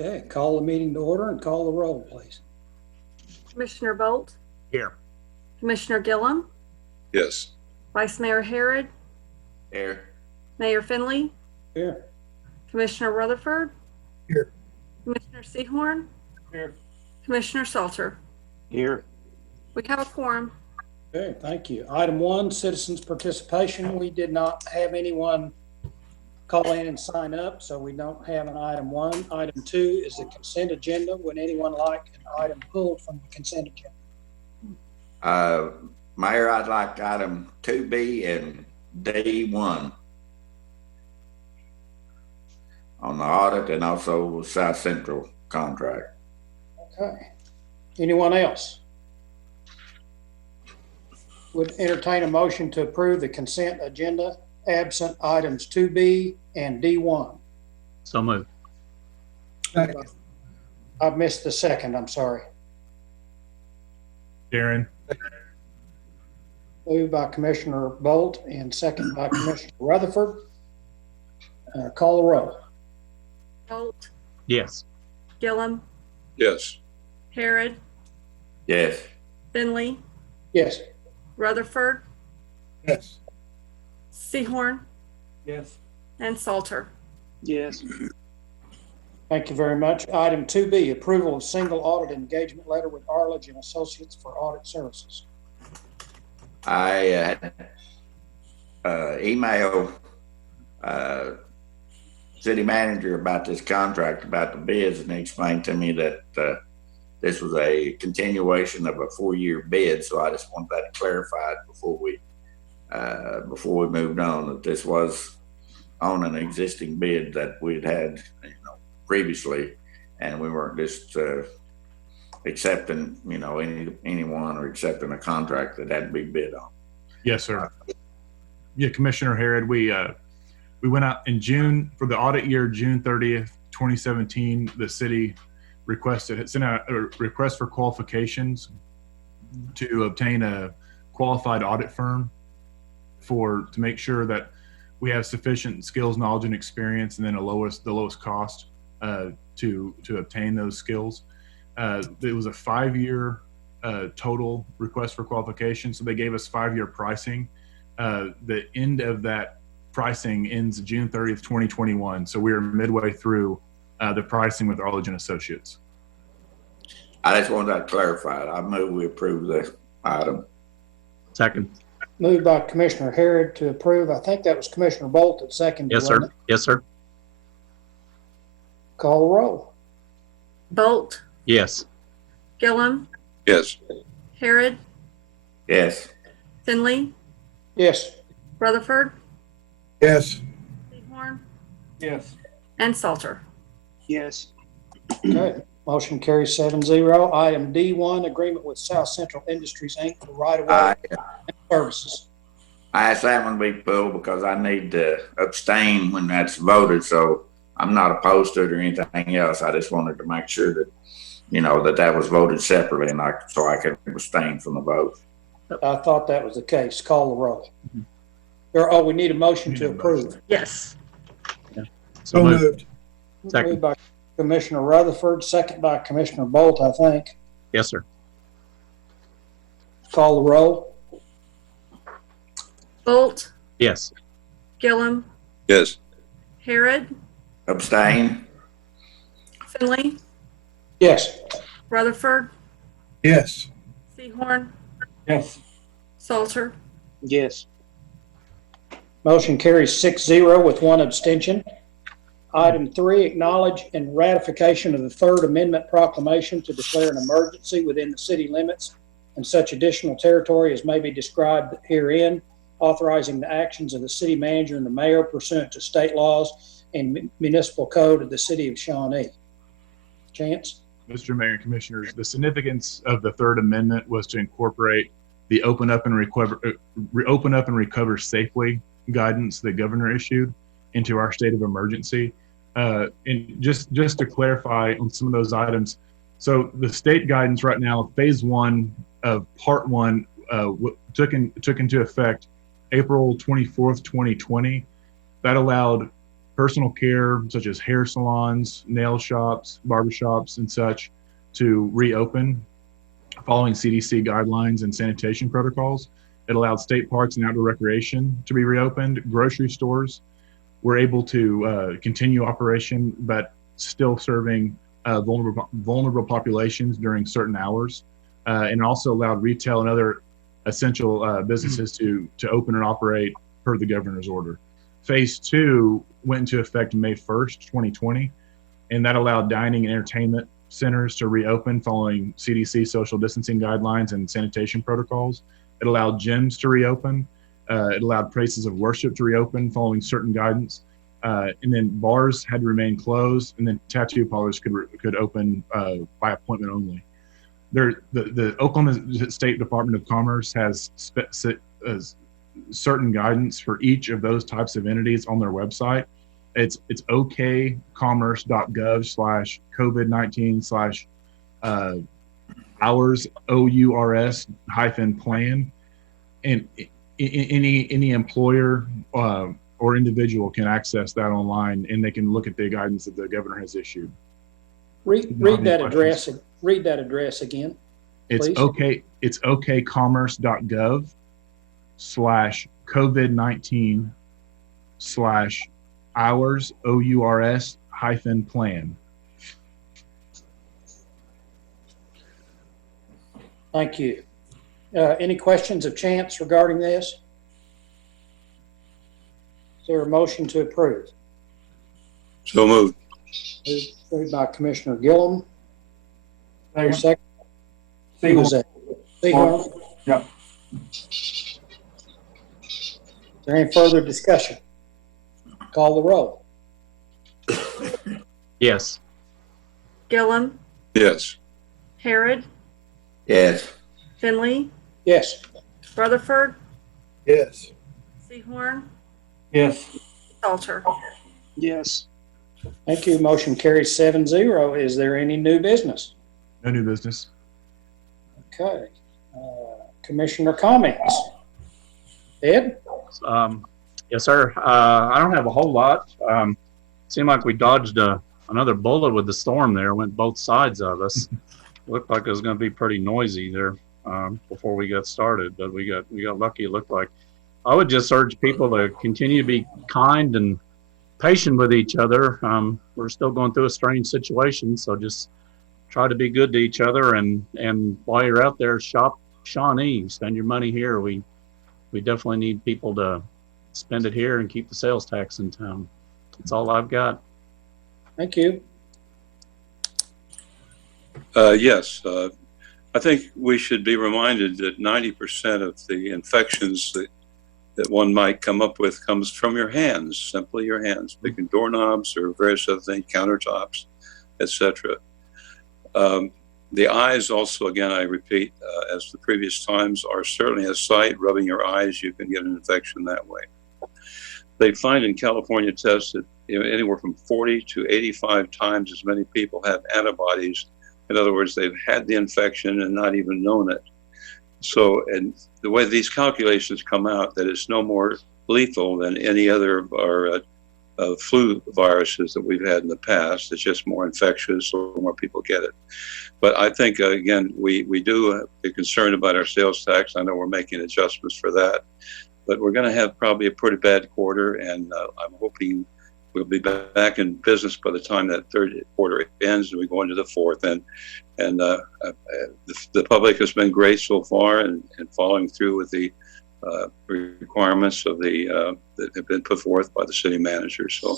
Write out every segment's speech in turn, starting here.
Okay, call the meeting to order and call the roll, please. Commissioner Bolt, Here. Commissioner Gillum, Yes. Vice Mayor Harrod, Here. Mayor Finley, Here. Commissioner Rutherford, Here. Commissioner Seahorn, Here. Commissioner Salter. Here. We have a quorum. Okay, thank you. Item 1, citizens' participation. We did not have anyone call in and sign up, so we don't have an item 1. Item 2 is the consent agenda. Would anyone like an item pulled from the consent agenda? Mayor, I'd like item 2B and D1 on the audit and also South Central contract. Okay. Anyone else? Would entertain a motion to approve the consent agenda absent items 2B and D1. So moved. I've missed the second, I'm sorry. Darren. Moved by Commissioner Bolt and second by Commissioner Rutherford. Call the roll. Bolt, Yes. Gillum, Yes. Harrod, Yes. Finley, Yes. Rutherford, Yes. Seahorn, Yes. and Salter. Yes. Thank you very much. Item 2B, approval of single audit engagement letter with Arledge and Associates for audit services. I emailed city manager about this contract, about the bids, and he explained to me that this was a continuation of a 4-year bid. So I just wanted that clarified before we moved on, that this was on an existing bid that we'd had, previously, and we weren't just accepting, anyone or accepting a contract that had to be bid on. Yes, sir. Yeah, Commissioner Harrod, we went out in June for the audit year, June 30th, 2017. The city sent out a request for qualifications to obtain a qualified audit firm to make sure that we have sufficient skills, knowledge, and experience, and then the lowest cost to obtain those skills. It was a 5-year total request for qualification, so they gave us 5-year pricing. The end of that pricing ends June 30th, 2021. So we are midway through the pricing with Arledge and Associates. I just wanted that clarified. I move we approve the item. Second. Moved by Commissioner Harrod to approve. I think that was Commissioner Bolt at second. Yes, sir. Yes, sir. Call the roll. Bolt, Yes. Gillum, Yes. Harrod, Yes. Finley, Yes. Rutherford, Yes. Seahorn, Yes. and Salter. Yes. Okay. Motion carries 7-0. Item D1, agreement with South Central Industries, Inc. for right-of-way services. I asked that one to be pulled because I need to abstain when that's voted, so I'm not opposed to it or anything else. I just wanted to make sure that, that was voted separately, and so I could abstain from the vote. I thought that was the case. Call the roll. We need a motion to approve. Yes. So moved. Second. Moved by Commissioner Rutherford, second by Commissioner Bolt, I think. Yes, sir. Call the roll. Bolt, Yes. Gillum, Yes. Harrod, Abstain? Finley, Yes. Rutherford, Yes. Seahorn, Yes. Salter. Yes. Motion carries 6-0 with one abstention. Item 3, acknowledge and ratification of the Third Amendment proclamation to declare an emergency within the city limits and such additional territory as may be described herein, authorizing the actions of the city manager and the mayor pursuant to state laws and municipal code of the city of Shawnee. Chance? Mr. Mayor and Commissioners, the significance of the Third Amendment was to incorporate the open up and recover safely guidance the governor issued into our state of emergency. And just to clarify on some of those items, so the state guidance right now, phase 1 of part 1 took into effect April 24th, 2020. That allowed personal care, such as hair salons, nail shops, barbershops, and such, to reopen following CDC guidelines and sanitation protocols. It allowed state parks and outdoor recreation to be reopened. Grocery stores were able to continue operation, but still serving vulnerable populations during certain hours. And also allowed retail and other essential businesses to open and operate per the governor's order. Phase 2 went into effect May 1st, 2020, and that allowed dining and entertainment centers to reopen following CDC social distancing guidelines and sanitation protocols. It allowed gyms to reopen. It allowed places of worship to reopen following certain guidance. And then bars had to remain closed, and then tattoo parlors could open by appointment only. The Oklahoma State Department of Commerce has certain guidance for each of those types of entities on their website. It's okcommerce.gov/COVID-19/hours OURS-plan, and any employer or individual can access that online, and they can look at the guidance that the governor has issued. Read that address. Read that address again. It's please. It's okcommerce.gov/COVID-19/hours OURS-plan. Thank you. Any questions of Chance regarding this? Is there a motion to approve? So moved. Moved by Commissioner Gillum. Your second. Who Seahorn. was that? Seahorn? Yep. Is there any further discussion? Call the roll. Yes. Gillum, Yes. Harrod, Yes. Finley, Yes. Rutherford, Yes. Seahorn, Yes. Salter. Yes. Thank you. Motion carries 7-0. Is there any new business? No new business. Okay. Commissioner comments. Ed? Yes, sir. I don't have a whole lot. Seemed like we dodged another bullet with the storm there. Went both sides of us. Looked like it was going to be pretty noisy there before we got started, but we got lucky. It looked like. I would just urge people to continue to be kind and patient with each other. We're still going through a strange situation, so just try to be good to each other. And while you're out there, shop Shawnee. Spend your money here. We definitely need people to spend it here and keep the sales tax in town. That's all I've got. Thank you. Yes. I think we should be reminded that 90% of the infections that one might come up with comes from your hands, simply your hands, picking doorknobs or various other things, countertops, etc. The eyes also, again, I repeat, as the previous times, are certainly a site. Rubbing your eyes, you can get an infection that way. They find in California tests that anywhere from 40 to 85 times as many people have antibodies. In other words, they've had the infection and not even known it. So, and the way these calculations come out, that it's no more lethal than any other of our flu viruses that we've had in the past. It's just more infectious, so more people get it. But I think, again, we do be concerned about our sales tax. I know we're making adjustments for that, but we're going to have probably a pretty bad quarter, and I'm hoping we'll be back in business by the time that third quarter ends and we go into the fourth. And the public has been great so far and following through with the requirements of that have been put forth by the city manager. So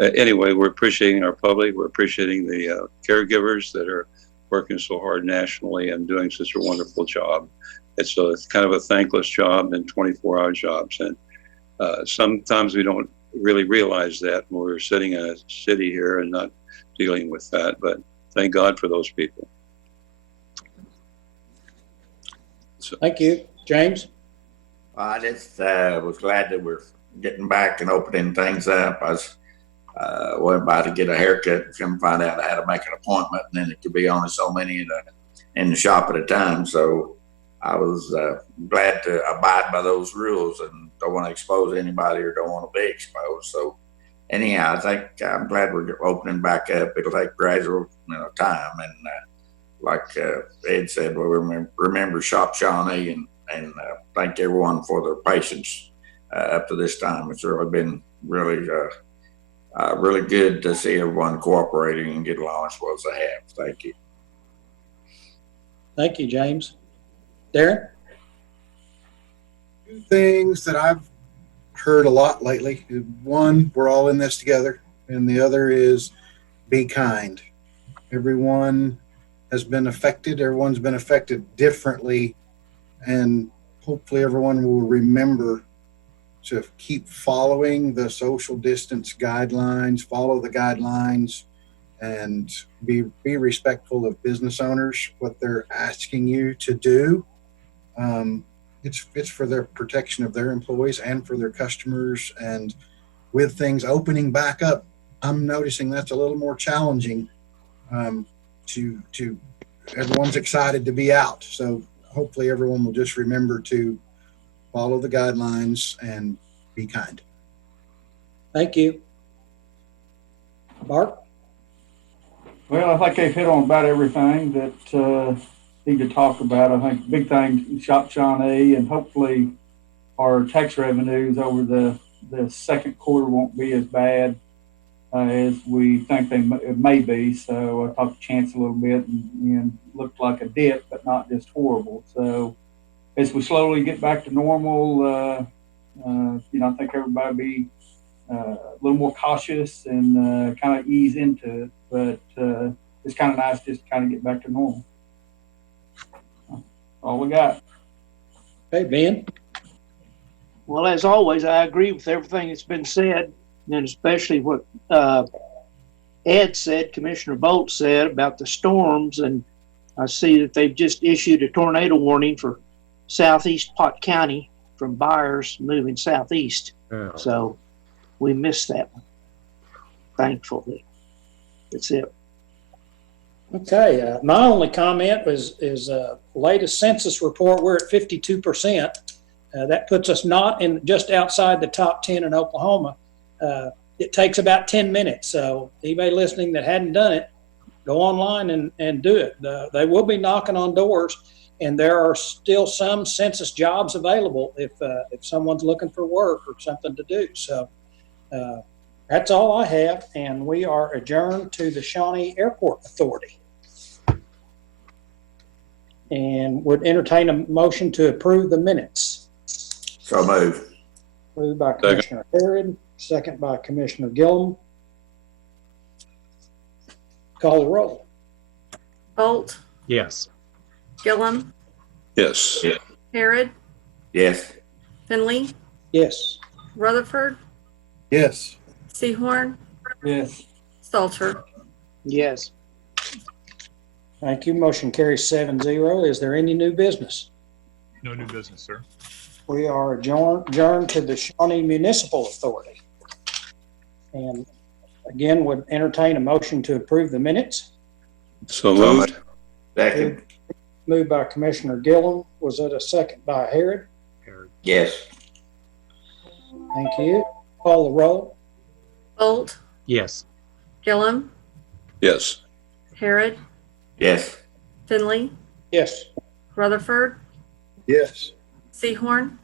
anyway, we're appreciating our public. We're appreciating the caregivers that are working so hard nationally and doing such a wonderful job. It's kind of a thankless job and 24-hour jobs. And sometimes we don't really realize that when we're sitting in a city here and not dealing with that. But thank God for those people. So, Thank you. James? I just was glad that we're getting back and opening things up. I was went by to get a haircut and come find out I had to make an appointment, and then it could be only so many in the shop at a time. So I was glad to abide by those rules and don't want to expose anybody or don't want to be exposed. So anyhow, I think I'm glad we're opening back up. It'll take gradual, time, and like Ed said, we remember Shop Shawnee and thank everyone for their patience up to this time. It's really been really good to see everyone cooperating and get along as well as they have. Thank you. Thank you, James. Darren? Two things that I've heard a lot lately. One, we're all in this together, and the other is be kind. Everyone has been affected. Everyone's been affected differently, and hopefully everyone will remember to keep following the social distance guidelines, follow the guidelines, and be respectful of business owners, what they're asking you to do. It's for their protection of their employees and for their customers. And with things opening back up, I'm noticing that's a little more challenging. To everyone's excited to be out, so hopefully everyone will just remember to follow the guidelines and be kind. Thank you. Mark? Well, I think they've hit on about everything that need to talk about. I think the big thing, Shop Shawnee, and hopefully our tax revenues over the second quarter won't be as bad as we think it may be. So I talked to Chance a little bit and looked like a dip, but not just horrible. So as we slowly get back to normal, I think everybody be a little more cautious and kind of ease into it. But it's kind of nice just to kind of get back to normal. All we got. Hey, Ben? Well, as always, I agree with everything that's been said, and especially what Ed said, Commissioner Bolt said about the storms. And I see that they've just issued a tornado warning for southeast Pot County from Byers moving southeast. Yeah. So we missed that one, thankfully. That's it. Okay, my only comment is latest census report, we're at 52%. That puts us not in just outside the top 10 in Oklahoma. It takes about 10 minutes. So anybody listening that hadn't done it, go online and do it. They will be knocking on doors, and there are still some census jobs available if someone's looking for work or something to do. So that's all I have, and we are adjourned to the Shawnee Airport Authority. And would entertain a motion to approve the minutes. So move. Moved by Commissioner Harrod, second by Commissioner Gillum. Call the roll. Bolt, Yes. Gillum, Yes. Harrod, Yes. Finley, Yes. Rutherford, Yes. Seahorn, Yes. Salter. Yes. Thank you. Motion carries 7-0. Is there any new business? No new business, sir. We are adjourned to the Shawnee Municipal Authority. And again, would entertain a motion to approve the minutes. So moved. Second. Moved by Commissioner Gillum. Was it a second by Harrod? Yes. Thank you. Call the roll. Bolt, Yes. Gillum, Yes. Harrod, Yes. Finley, Yes. Rutherford, Yes. Seahorn,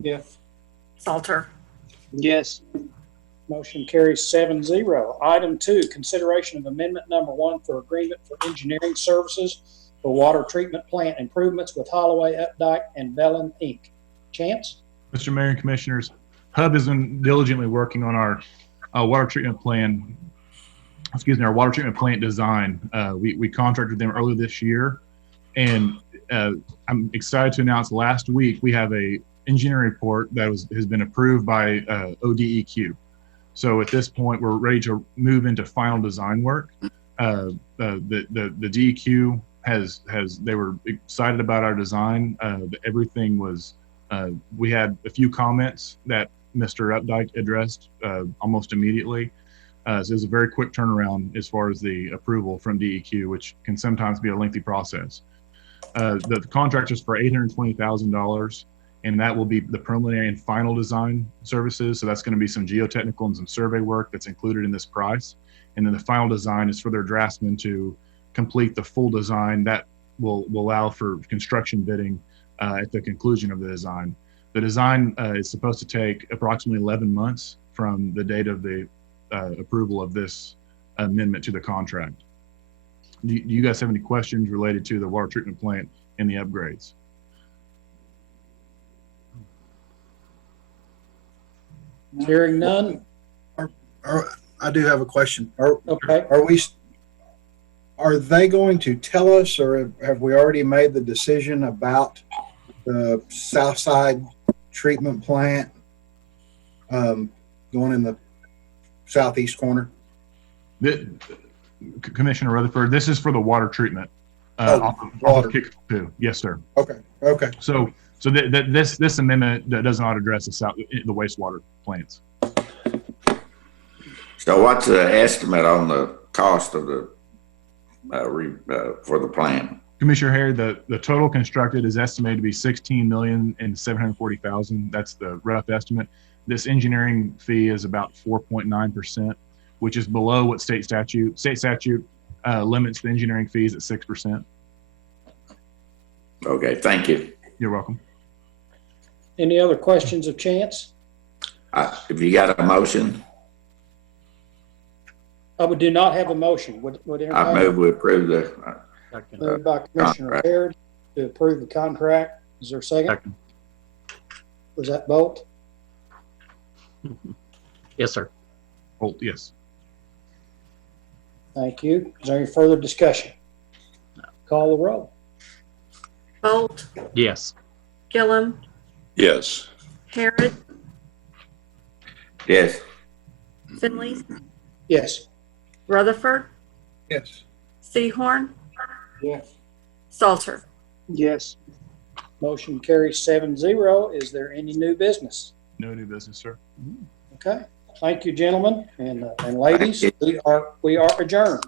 Yes. Salter. Yes. Motion carries 7-0. Item 2, consideration of amendment number 1 for agreement for engineering services for water treatment plant improvements with Holloway, Updike, and Bellin, Inc. Chance? Mr. Mayor and Commissioners, HUB has been diligently working on our water treatment plan. Our water treatment plant design. We contracted them early this year, and I'm excited to announce last week we have a engineering report that has been approved by ODEQ. So at this point, we're ready to move into final design work. The DEQ they were excited about our design. Everything was. We had a few comments that Mr. Updike addressed almost immediately. So it was a very quick turnaround as far as the approval from DEQ, which can sometimes be a lengthy process. The contract is for $820,000, and that will be the preliminary and final design services. So that's going to be some geotechnical and some survey work that's included in this price. And then the final design is for their draftsmen to complete the full design that will allow for construction bidding at the conclusion of the design. The design is supposed to take approximately 11 months from the date of the approval of this amendment to the contract. Do you guys have any questions related to the water treatment plant and the upgrades? Hearing none. I do have a question. Okay. Are they going to tell us, or have we already made the decision about the south side treatment plant going in the southeast corner? Commissioner Rutherford, this is for the water treatment. Off of Kick 2. Yes, sir. Okay. So this amendment that does not address the wastewater plants. So what's the estimate on the cost of the for the plant? Commissioner Harry, the total constructed is estimated to be $16,740,000. That's the rough estimate. This engineering fee is about 4.9%, which is below what state statute limits the engineering fees at 6%. Okay, thank you. You're welcome. Any other questions of Chance? If you got a motion, We do not have a motion. Would I move we approve the. Moved by Commissioner Contract. Baird to approve the contract. Is there a second? Second. Was that Bolt? Yes, sir. Oh, yes. Thank you. Is there any further discussion? Call the roll. Bolt, Yes. Gillum, Yes. Harrod, Yes. Finley, Yes. Rutherford, Yes. Seahorn, Yes. Salter. Yes. Motion carries 7-0. Is there any new business? No new business, sir. Okay. Thank you, gentlemen and ladies. We are adjourned.